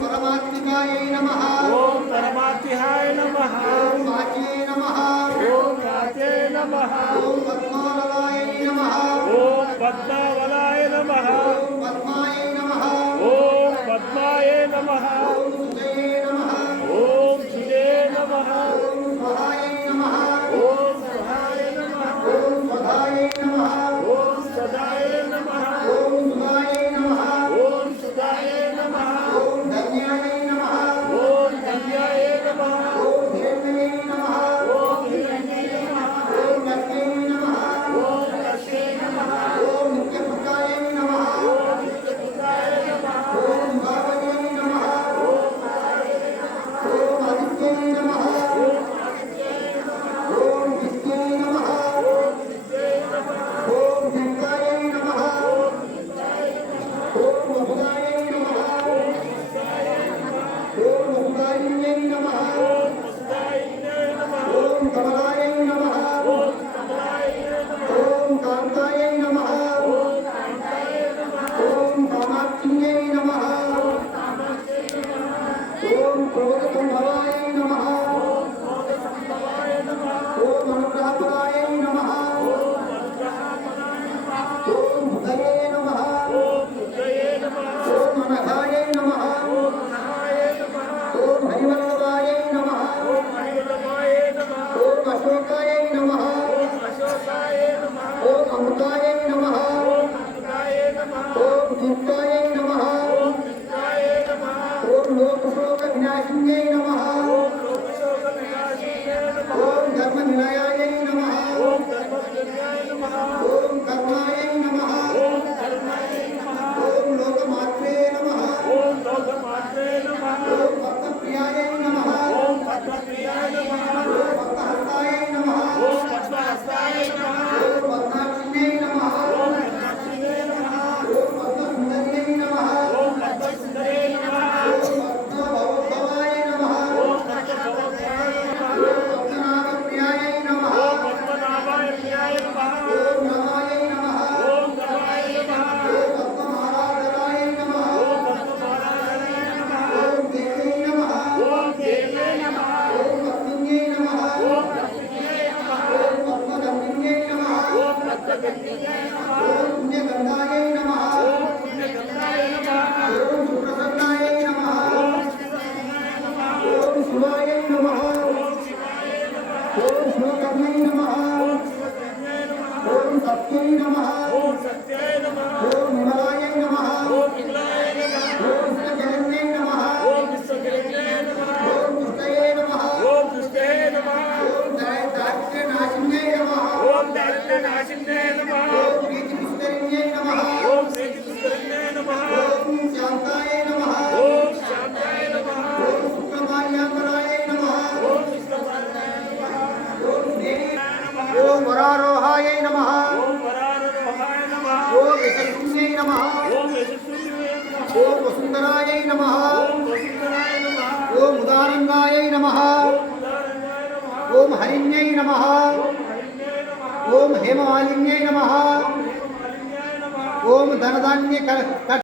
परमात्मिकायै नमः। ओम परमात्मिकाय नमः। ओम वाचे नमः। ओम वाचे नमः। ओम पद्मावलाय नमः। ओम पद्मावलाय नमः। ओम पद्माय नमः। ओम पद्माय नमः। ओम सुजये नमः। ओम सुजये नमः। ओम स्वधाय नमः। ओम स्वधाय नमः। ओम स्वधाय नमः। ओम सदाय नमः। ओम सुधाय नमः। ओम सुधाय नमः। ओम धन्याय नमः। ओम धन्याय नमः। ओम हिरण्मये नमः। ओम हिरण्मये नमः। ओम लक्ष्मी नमः। ओम लक्ष्मी नमः। ओम नित्यपुत्राय नमः। ओम नित्यपुत्राय नमः। ओम भागवते नमः। ओम भागवते नमः। ओम आदित्ये नमः। ओम आदित्ये नमः। ओम विद्ये नमः। ओम विद्ये नमः। ओम दिव्याय नमः। ओम दिव्याय नमः। ओम बहुदाय नमः। ओम बहुदाय नमः। ओम बहुदायिन्यै नमः। ओम बहुदायिन्यै नमः। ओम कमलाय नमः। ओम कमलाय नमः। ओम कान्ताय नमः। ओम कान्ताय नमः। ओम कामाक्षिण्यै नमः। ओम कामाक्षिण्यै नमः। ओम क्रोधसंभवाय नमः। ओम क्रोधसंभवाय नमः। ओम अनुग्रहपदाय नमः। ओम अनुग्रहपदाय नमः। ओम हृदये नमः। ओम हृदये नमः। ओम अनघाय नमः। ओम अनघाय नमः। ओम हरिवल्लभाय नमः। ओम हरिवल्लभाय नमः। ओम अशोकाय नमः। ओम अशोकाय नमः। ओम अमृताय नमः। ओम अमृताय नमः। ओम दीप्ताय नमः। ओम दीप्ताय नमः। ओम लोकशोक विनाशिन्यै नमः। ओम लोकशोक विनाशिन्यै नमः। ओम धर्मनिलयाय नमः। ओम धर्मनिलयाय नमः। ओम कर्माय नमः। ओम कर्माय नमः। ओम लोकमात्रे नमः। ओम लोकमात्रे नमः। ओम भक्तप्रियाय नमः। ओम भक्तप्रियाय नमः। ओम भक्तहस्ताय नमः। ओम भक्तहस्ताय नमः। ओम पद्माक्षिण्यै नमः। ओम पद्माक्षिण्यै नमः। ओम पद्मसुन्दर्यै नमः। ओम पद्मसुन्दर्यै नमः। ओम पद्मभवभवाय नमः। ओम पद्मभवभवाय नमः। ओम पद्मनाभप्रियाय नमः। ओम पद्मनाभाय प्रियाय नमः। ओम रमाय नमः। ओम रमाय नमः। ओम पद्ममालाधराय नमः। ओम पद्ममालाधराय नमः। ओम देव्यै नमः। ओम देव्यै नमः। ओम पद्मिन्यै नमः। ओम पद्मिन्यै नमः। ओम पद्मगन्धिन्यै नमः। ओम पद्मगन्धिन्यै नमः। ओम पुण्यगन्धायै नमः। ओम पुण्यगन्धाय नमः। ओम सुप्रसन्नाय नमः। ओम सुप्रसन्नाय नमः। ओम शिवाय नमः। ओम शिवाय नमः। ओम शिवकर्मै नमः। ओम शिवकर्मै नमः। ओम सत्यै नमः। ओम सत्याय नमः। ओम विमलाय नमः। ओम विमलाय नमः। ओम विश्वजनन्यै नमः। ओम विश्वजनन्यै नमः। ओम दुष्टये नमः। ओम दुष्टये नमः। ओम दारिद्र्यनाशिन्यै नमः। ओम दारिद्र्यनाशिन्यै नमः। ओम प्रीतिपुष्करिण्यै नमः। ओम प्रीतिपुष्करिण्यै नमः। ओम शान्ताय नमः। ओम शान्ताय नमः। ओम शुक्लमाल्याम्बराय नमः। ओम शुक्लमाल्याय नमः। ओम श्रेणी नमः। ओम वरारोहाय नमः। ओम वरारोहाय नमः। ओम यशस्विन्यै नमः। ओम यशस्विन्यै नमः। ओम वसुन्धराय नमः। ओम वसुन्धराय नमः। ओम उदारङ्गाय नमः। ओम उदारङ्गाय नमः। ओम हरिण्यै नमः। ओम हरिण्यै नमः। ओम हेममालिन्यै नमः। ओम हेममालिन्याय नमः। ओम धनधान्य